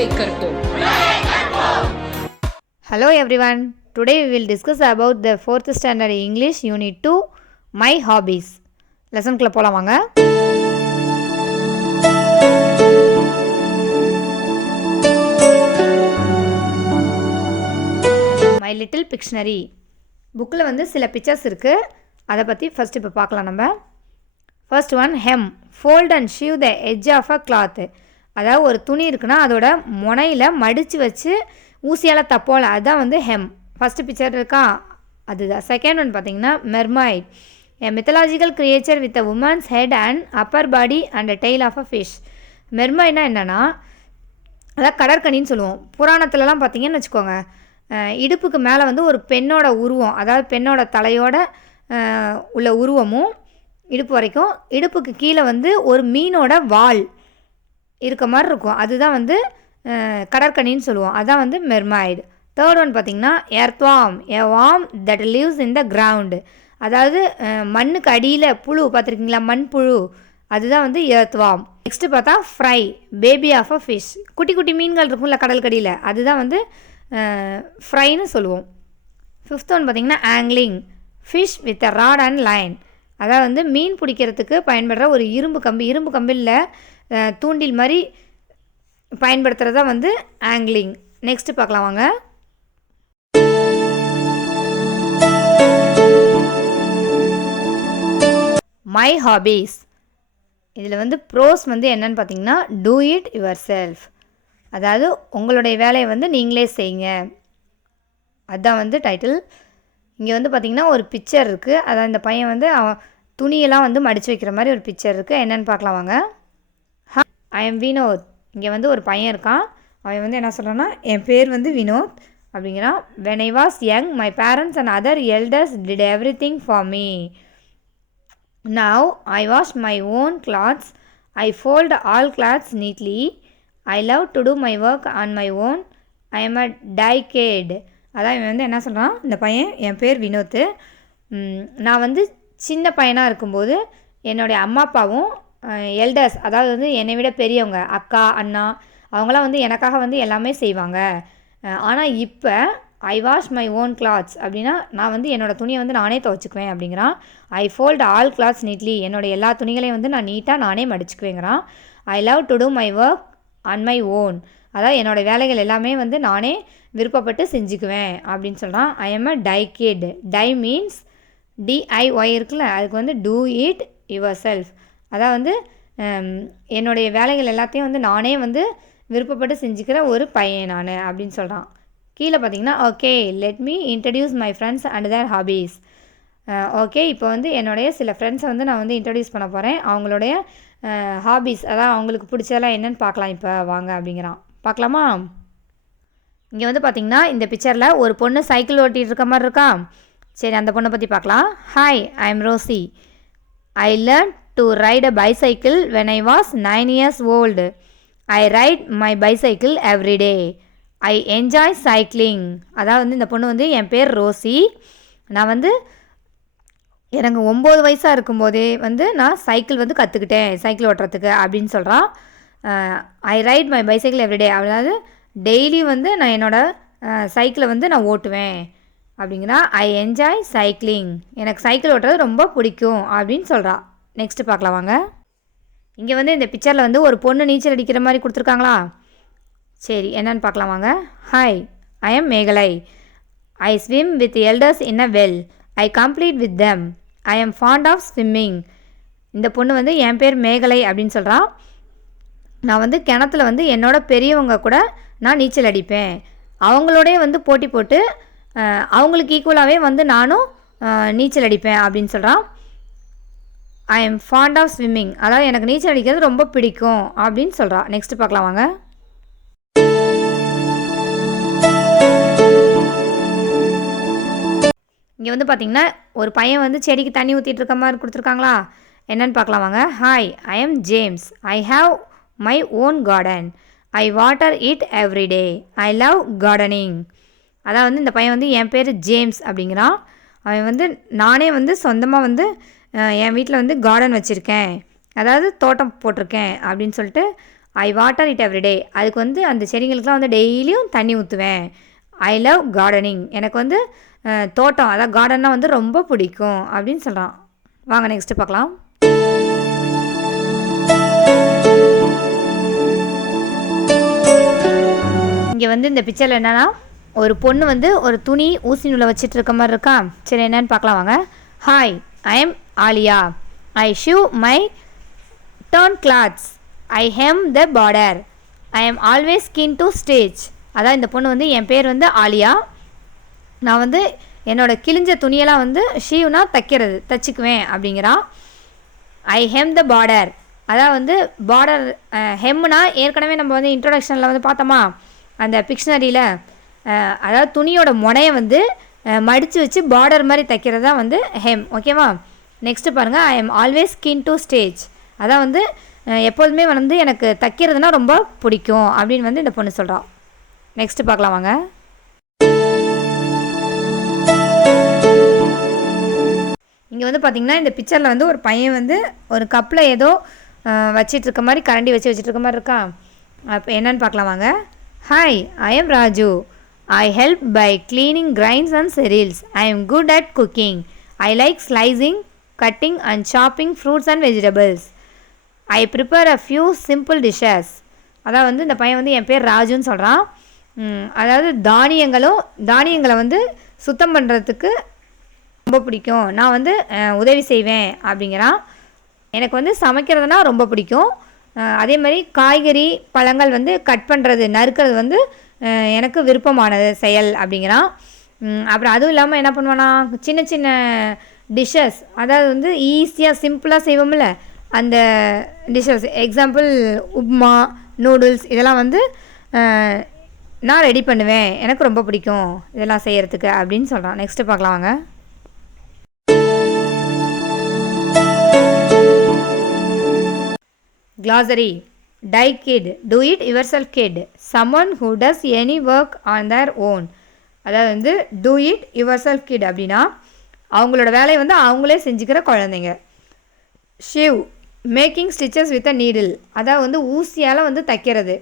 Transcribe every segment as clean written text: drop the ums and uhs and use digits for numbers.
உலகை கற்போம். Hello everyone. Today we will discuss about the 4th standard English Unit-2 My Hobbies. Lesson குள்ள போலாம் வாங்க. My Little Pictionary. புக்கில் வந்து சில பிக்சர்ஸ் இருக்குது. அதை பற்றி ஃபஸ்ட் இப்போ பார்க்கலாம் நம்ம. First one hem. Fold and shew the edge of a cloth. அதாவது ஒரு துணி இருக்குன்னா அதோட முனையில் மடித்து வச்சு ஊசியால் தப்போல, அதுதான் வந்து hem. ஃபஸ்ட்டு பிக்சர் இருக்கா அதுதான். செகண்ட் ஒன் பார்த்தீங்கன்னா mermaid. A mythological creature with a woman's head and upper body and a tail of a fish. மெர்மைட்னா என்னென்னா அதாவது கடற்கனின்னு சொல்லுவோம். புராணத்துலலாம் பார்த்தீங்கன்னு வச்சுக்கோங்க, இடுப்புக்கு மேலே வந்து ஒரு பெண்ணோட உருவம், அதாவது பெண்ணோட தலையோட உள்ள உருவமும் இடுப்பு வரைக்கும், இடுப்புக்கு கீழே வந்து ஒரு மீனோட வால் இருக்க மாதிரி இருக்கும், அதுதான் வந்து கடற்கனின்னு சொல்லுவோம், அதுதான் வந்து மெர்மைடு. தேர்ட் ஒன் பார்த்திங்கன்னா earthworm. A worm that lives in the ground. அதாவது மண்ணுக்கு அடியில் புழு பார்த்துருக்கீங்களா, மண் புழு, அதுதான் வந்து எர்த்வார்ம். நெக்ஸ்ட்டு பார்த்தா fry. Baby of a fish. குட்டி குட்டி மீன்கள் இருக்கும்ல கடற்கடியில், அதுதான் வந்து ஃப்ரைன்னு சொல்லுவோம். ஃபிஃப்த் ஒன் பார்த்திங்கன்னா angling. Fish with a rod and line. அதாவது வந்து மீன் பிடிக்கிறதுக்கு பயன்படுற ஒரு இரும்பு கம்பியில் தூண்டில் மாதிரி பயன்படுத்துகிறதா வந்து ஆங்லிங். நெக்ஸ்ட்டு பார்க்கலாம் வாங்க. My hobbies. இதில் வந்து ப்ரோஸ் வந்து என்னன்னு பார்த்தீங்கன்னா டூ இட் யுவர் செல்ஃப். அதாவது உங்களுடைய வேலையை வந்து நீங்களே செய்யுங்க, அதுதான் வந்து டைட்டில். இங்கே வந்து பார்த்திங்கன்னா ஒரு பிக்சர் இருக்குது, அதாவது இந்த பையன் வந்து துணியெல்லாம் வந்து மடித்து வைக்கிற மாதிரி ஒரு பிக்சர் இருக்குது. என்னென்னு பார்க்கலாம் வாங்க. I am Vinod. இங்கே வந்து ஒரு பையன் இருக்கான், அவன் வந்து என்ன சொல்கிறான்னா என் பேர் வந்து வினோத் அப்படிங்கிறான். When I was young my parents and other elders did everything for me. Now I wash my own clothes. I fold all clothes neatly. I love to do my work on my own. I am a DIY kid. அதான் இவன் வந்து என்ன சொல்கிறான், இந்த பையன் என் பேர் வினோத்து, நான் வந்து சின்ன பையனாக இருக்கும்போது என்னுடைய அம்மா அப்பாவும் எல்டர்ஸ், அதாவது வந்து என்னை விட பெரியவங்க அக்கா அண்ணா, அவங்களாம் வந்து எனக்காக வந்து எல்லாமே செய்வாங்க. ஆனால் இப்போ I wash my own clothes அப்படின்னா நான் வந்து என்னோடய துணியை வந்து நானே துவச்சிக்குவேன் அப்படிங்கிறான். I fold all clothes neatly. என்னோடய எல்லா துணிகளையும் வந்து நான் நீட்டாக நானே மடிச்சுக்குவேங்கிறான். I love to do my work on my own. அதாவது என்னோடய வேலைகள் எல்லாமே வந்து நானே விருப்பப்பட்டு செஞ்சுக்குவேன் அப்படின்னு சொல்கிறான். I am a DIY kid. DIY means DIY இருக்குல்ல, அதுக்கு வந்து டூ இட் யுவர் செல்ஃப். அதான் வந்து என்னுடைய வேலைகள் எல்லாத்தையும் வந்து நானே வந்து விருப்பப்பட்டு செஞ்சுக்கிற ஒரு பையன் நான் அப்படின்னு சொல்கிறான். கீழே பார்த்தீங்கன்னா okay let me introduce my friends and their hobbies. Okay இப்போ வந்து என்னுடைய சில ஃப்ரெண்ட்ஸை வந்து நான் வந்து இன்ட்ரடியூஸ் பண்ண போகிறேன், அவங்களுடைய ஹாபீஸ், அதான் அவங்களுக்கு பிடிச்சதெல்லாம் என்னென்னு பார்க்கலாம் இப்போ வாங்க அப்படிங்கிறான். பார்க்கலாமா? இங்கே வந்து பார்த்திங்கன்னா இந்த பிக்சரில் ஒரு பொண்ணு சைக்கிள் ஓட்டிகிட்டு இருக்க மாதிரி இருக்கா. சரி, அந்த பொண்ணை பற்றி பார்க்கலாம். Hi, I am Rosie. I learn to ride a bicycle when I was 9 years old. I ride my bicycle every day. I enjoy cycling. அதாவது வந்து இந்த பொண்ணு வந்து என் பேர் ரோசி, நான் வந்து எனக்கு 9 வயசாக இருக்கும்போதே வந்து நான் சைக்கிள் வந்து கற்றுக்கிட்டேன் சைக்கிள் ஓட்டுறதுக்கு அப்படின்னு சொல்கிறான். ஐ ரைட் மை பைசைக்கிள் எவ்ரிடே. அதாவது டெய்லி வந்து நான் என்னோடய சைக்கிளை வந்து நான் ஓட்டுவேன் அப்படிங்கிறா. ஐ என்ஜாய் சைக்கிளிங். எனக்கு சைக்கிள் ஓட்டுறது ரொம்ப பிடிக்கும் அப்படின்னு சொல்கிறா. நெக்ஸ்ட்டு பார்க்கலாம் வாங்க. இங்கே வந்து இந்த பிக்சரில் வந்து ஒரு பொண்ணு நீச்சல் அடிக்கிற மாதிரி கொடுத்துருக்காங்களா. சரி, என்னென்னு பார்க்கலாம் வாங்க. Hi, I am Mekalai. I swim with elders in a well. I complete with them. I am fond of swimming. இந்த பொண்ணு வந்து என் பேர் மேகலை அப்படின்னு சொல்கிறான். நான் வந்து கிணத்துல வந்து என்னோட பெரியவங்க கூட நான் நீச்சல் அடிப்பேன், அவங்களோடய வந்து போட்டி போட்டு அவங்களுக்கு ஈக்குவலாகவே வந்து நானும் நீச்சல் அடிப்பேன் அப்படின்னு சொல்கிறான். I am fond of swimming. அதாவது எனக்கு நீச்சல் அடிக்கிறது ரொம்ப பிடிக்கும் அப்படின்னு சொல்கிறா. நெக்ஸ்ட்டு பார்க்கலாம் வாங்க. இங்கே வந்து பார்த்திங்கன்னா ஒரு பையன் வந்து செடிக்கு தண்ணி ஊற்றிட்டு இருக்க மாதிரி கொடுத்துருக்காங்களா. என்னென்னு பார்க்கலாம் வாங்க. Hi, I M James. I have my own garden. I water it every day. I love gardening. அதான் வந்து இந்த பையன் வந்து என் பேர் ஜேம்ஸ் அப்படிங்கிறான். அவன் வந்து நானே வந்து சொந்தமாக வந்து என் வீட்டில் வந்து கார்டன் வச்சுருக்கேன், அதாவது தோட்டம் போட்டிருக்கேன் அப்படின்னு சொல்லிட்டு ஐ வாட்டர் இட் எவ்ரிடே. அதுக்கு வந்து அந்த செடிங்களுக்குலாம் வந்து டெய்லியும் தண்ணி ஊற்றுவேன். I love gardening. எனக்கு வந்து தோட்டம் அதாவது கார்டன்னா வந்து ரொம்ப பிடிக்கும் அப்படின்னு சொல்கிறான். வாங்க நெக்ஸ்ட்டு பார்க்கலாம். இங்கே வந்து இந்த பிக்சரில் என்னென்னா ஒரு பொண்ணு வந்து ஒரு துணி ஊசி நூலை வச்சுட்டு இருக்க மாதிரி இருக்கா. சரி என்னன்னு பார்க்கலாம் வாங்க. Hi, I am Alia. I sew my torn clothes. I hem the border. I am always keen to stage. அதான் இந்த பொண்ணு வந்து என் பேர் வந்து ஆலியா. நான் வந்து என்னோடய கிழிஞ்ச துணியெல்லாம் வந்து ஷீவ்னா தச்சுக்குவேன் அப்படிங்கிறான். ஐ ஹெம் த பார்டர். அதான் வந்து பார்டர் ஹெம்னா ஏற்கனவே நம்ம வந்து இன்ட்ரொடக்ஷனில் வந்து பார்த்தோமா அந்த பிக்ஷனரியில். அதாவது துணியோட முனையை வந்து மடித்து வச்சு பார்டர் மாதிரி தைக்கிறது தான் வந்து ஹெம். ஓகேவா? நெக்ஸ்ட்டு பாருங்கள். I am always keen to stage. அதான் வந்து எப்போதுமே வந்து எனக்கு தைக்கிறதுனா ரொம்ப பிடிக்கும் அப்படின்னு வந்து இந்த பொண்ணு சொல்கிறான். நெக்ஸ்ட்டு பார்க்கலாம் வாங்க. இங்கே வந்து பார்த்திங்கன்னா இந்த பிக்சரில் வந்து ஒரு பையன் வந்து ஒரு கப்பில் ஏதோ வச்சிட்ருக்க மாதிரி கரண்டி வச்சுட்ருக்க மாதிரி இருக்கா. அப்போ என்னன்னு பார்க்கலாம் வாங்க. Hi, I am Raju. I help by cleaning grains and cereals. I am good at cooking. I like slicing, cutting and chopping fruits and vegetables. I prepare a few simple dishes. அதாவது வந்து இந்த பையன் வந்து என் பேர் ராஜுன்னு சொல்கிறான். அதாவது தானியங்களை வந்து சுத்தம் பண்ணுறதுக்கு ரொம்ப பிடிக்கும். நான் வந்து உதவி செய்வேன் அப்படிங்கிறான். எனக்கு வந்து சமைக்கிறதுனா ரொம்ப பிடிக்கும். அதே மாதிரி காய்கறி பழங்கள் வந்து கட் பண்ணுறது நறுக்கிறது வந்து எனக்கு விருப்பமானது செயல் அப்படிங்கிறான். அப்புறம் அதுவும் இல்லாமல் என்ன பண்ணுவானா சின்ன சின்ன டிஷ்ஷஸ் அதாவது வந்து ஈஸியாக சிம்பிளாக செய்வோம்ல அந்த டிஷ்ஷஸ் எக்ஸாம்பிள் உப்மா, நூடுல்ஸ் இதெல்லாம் வந்து நான் ரெடி பண்ணுவேன். எனக்கு ரொம்ப பிடிக்கும் இதெல்லாம் செய்கிறதுக்கு அப்படின்னு சொல்கிறான். நெக்ஸ்ட்டு பார்க்கலாம் வாங்க. Glossary. Die kid. Do it yourself kid. Someone who does any work on their own. அதாவது வந்து do it yourself kid அப்படின்னா அவங்களோட வேலையை வந்து அவங்களே செஞ்சுக்கிற குழந்தைங்க. Sew. Making stitches with a needle. அதாவது வந்து ஊசியால் வந்து தைக்கிறது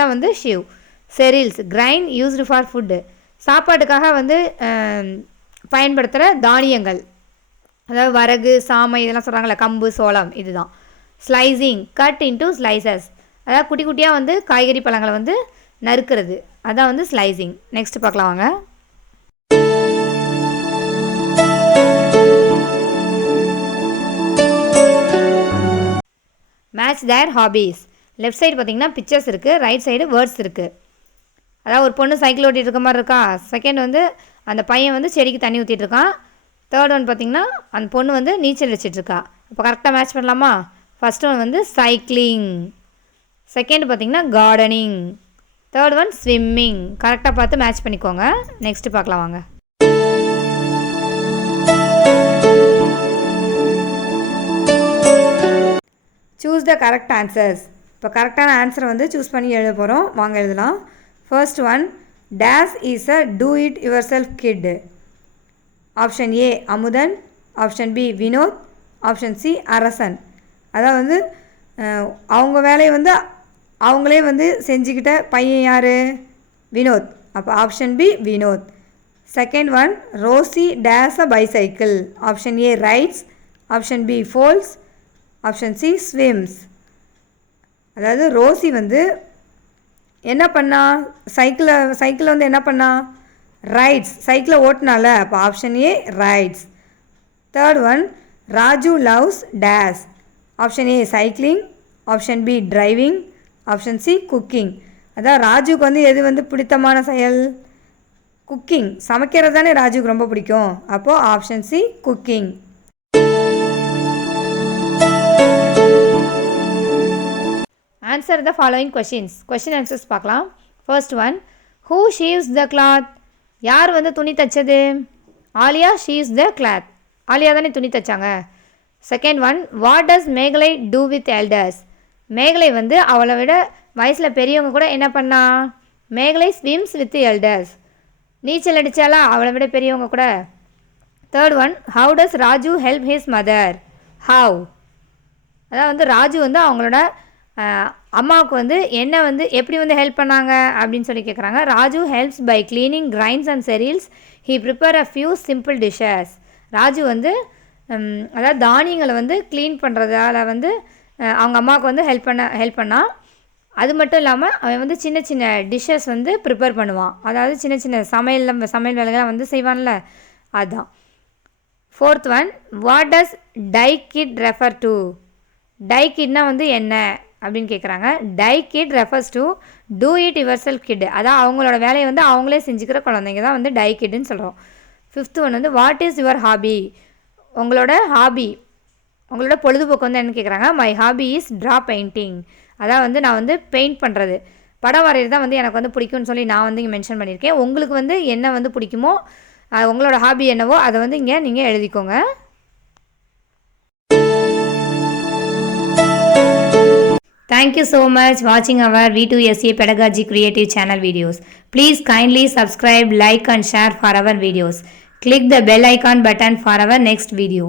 தான் வந்து sew. Cereals. Grind used for food. சாப்பாட்டுக்காக வந்து பயன்படுத்துகிற தானியங்கள் அதாவது வரகு, சாமை இதெல்லாம் சொல்கிறாங்களே கம்பு, சோளம் இதுதான். ஸ்லைசிங். Cut into slices. அதாவது குட்டி குட்டியாக வந்து காய்கறி பழங்களை வந்து நறுக்கிறது அதான் வந்து ஸ்லைசிங். நெக்ஸ்ட் பார்க்கலாம் வாங்க. மேட்ச் தேர் ஹாபீஸ். லெஃப்ட் சைடு பார்த்திங்கன்னா பிக்சர்ஸ் இருக்குது, ரைட் சைடு வேர்ட்ஸ் இருக்குது. அதாவது ஒரு பொண்ணு சைக்கிள் ஓட்டிகிட்டு இருக்க மாதிரி இருக்கா. செகண்ட் வந்து அந்த பையன் வந்து செடிக்கு தண்ணி ஊற்றிட்டு இருக்கான். தேர்ட் ஒன் பார்த்திங்கன்னா அந்த பொண்ணு வந்து நீச்சல் வச்சிட்ருக்கா. இப்போ கரெக்டாக மேட்ச் பண்ணலாமா? ஃபஸ்ட் ஒன் வந்து சைக்கிளிங், செகண்ட் பார்த்திங்கன்னா கார்டனிங், தேர்ட் ஒன் ஸ்விம்மிங். கரெக்டாக பார்த்து மேட்ச் பண்ணிக்கோங்க. நெக்ஸ்ட்டு பார்க்கலாம் வாங்க. Choose the correct answers. இப்போ கரெக்டான ஆன்சரை வந்து சூஸ் பண்ணி எழுத போகிறோம். வாங்க எழுதலாம். First one, dash is a do it yourself kid. Option A Amudhan, option B Vinod, option C Arasan. அதாவது வந்து அவங்க வேலையை வந்து அவங்களே வந்து செஞ்சுக்கிட்ட பையன் யார்? வினோத். அப்போ option B Vinod. Second one, Rosie dash a bicycle. Option A rides, option B falls, option C swims. அதாவது ரோசி வந்து என்ன பண்ணா? சைக்கிளை வந்து என்ன பண்ணா? ரைட்ஸ். சைக்கிளை ஓட்டினால அப்போ option A rides. Third one, Raju loves dash. Option A cycling, option B driving, option C cooking. அதான் ராஜுக்கு வந்து எது வந்து பிடித்தமான செயல்? குக்கிங். சமைக்கிறது தானே ராஜுக்கு ரொம்ப பிடிக்கும். அப்போது option C cooking. Answer the following questions. Question answers பார்க்கலாம். First one, who sews the cloth? யார் வந்து துணி தைச்சது? Alia sews the cloth. Alia தானே துணி தைச்சாங்க. Second one, what does Megalai do with elders? மேகலை வந்து அவளை விட வயசில் பெரியவங்க கூட என்ன பண்ணா? மேகலை ஸ்விம்ஸ் வித் எல்டர்ஸ். நீச்சல் அடித்தாலா அவளை விட பெரியவங்க கூட. Third one, how does Raju help his mother? How. அதான் வந்து ராஜு வந்து அவங்களோட அம்மாவுக்கு வந்து என்ன வந்து எப்படி வந்து ஹெல்ப் பண்ணாங்க அப்படின்னு சொல்லி கேட்குறாங்க. Raju helps by cleaning grains and cereals. He prepare a few simple dishes. Raju வந்து அதாவது தானியங்களை வந்து க்ளீன் பண்ணுறதால வந்து அவங்க அம்மாவுக்கு வந்து ஹெல்ப் பண்ணால். அது மட்டும் இல்லாமல் அவன் வந்து சின்ன சின்ன டிஷ்ஷஸ் வந்து ப்ரிப்பேர் பண்ணுவான். அதாவது சின்ன சின்ன சமையல் வேலைகள்லாம் வந்து செய்வான்ல, அதுதான். 4th one, what does DIY kit refer to? DIY கிட்னா வந்து என்ன அப்படின்னு கேட்குறாங்க. DIY kit refers to do it yourself kit. அதான் அவங்களோட வேலையை வந்து அவங்களே செஞ்சுக்கிற குழந்தைங்க தான் வந்து டை கிட்னு சொல்கிறோம். 5th ஒன் வந்து வாட் இஸ் யுவர் ஹாபி? உங்களோட ஹாபி, உங்களோட பொழுதுபோக்கு வந்து என்னன்னு கேட்குறாங்க. My hobby is draw painting. அதான் வந்து நான் வந்து பெயிண்ட் பண்ணுறது, படம் வரைகிறது தான் வந்து எனக்கு வந்து பிடிக்கும்னு சொல்லி நான் வந்து இங்கே மென்ஷன் பண்ணியிருக்கேன். உங்களுக்கு வந்து என்ன வந்து பிடிக்குமோ, உங்களோட ஹாபி என்னவோ அதை வந்து இங்கே நீங்கள் எழுதிக்கோங்க. Thank you so much watching our V2SA Pedagogy Creative Channel videos. Please kindly subscribe, like and share for our videos. Click the bell icon button for our next video.